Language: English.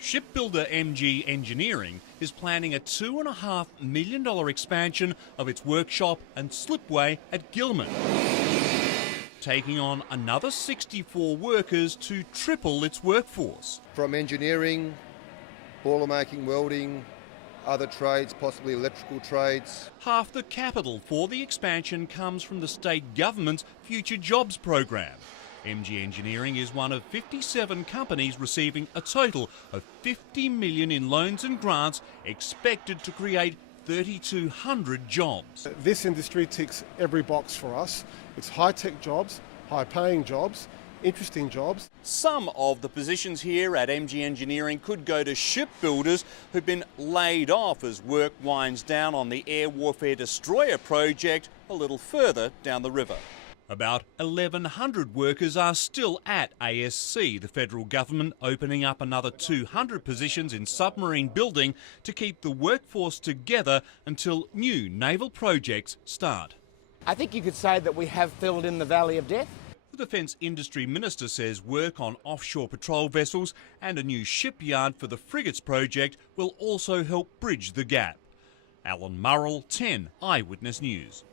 Shipbuilder MG Engineering is planning a $2.5 million expansion of its workshop and slipway at Gillman, taking on another 64 workers to triple its workforce. From engineering, boiler making, welding, other trades, possibly electrical trades. Half the capital for the expansion comes from the state government's Future Jobs program. MG Engineering is one of 57 companies receiving a total of $50 million in loans and grants, expected to create 3,200 jobs. This industry ticks every box for us. It's high-tech jobs, high-paying jobs, interesting jobs. Some of the positions here at MG Engineering could go to shipbuilders who've been laid off as work winds down on the air warfare destroyer project a little further down the river. About 1,100 workers are still at ASC, the federal government opening up another 200 positions in submarine building to keep the workforce together until new naval projects start. I think you could say that we have filled in the valley of death. The Defence Industry Minister says work on offshore patrol vessels and a new shipyard for the frigates project will also help bridge the gap. Alan Murrell, 10 Eyewitness News.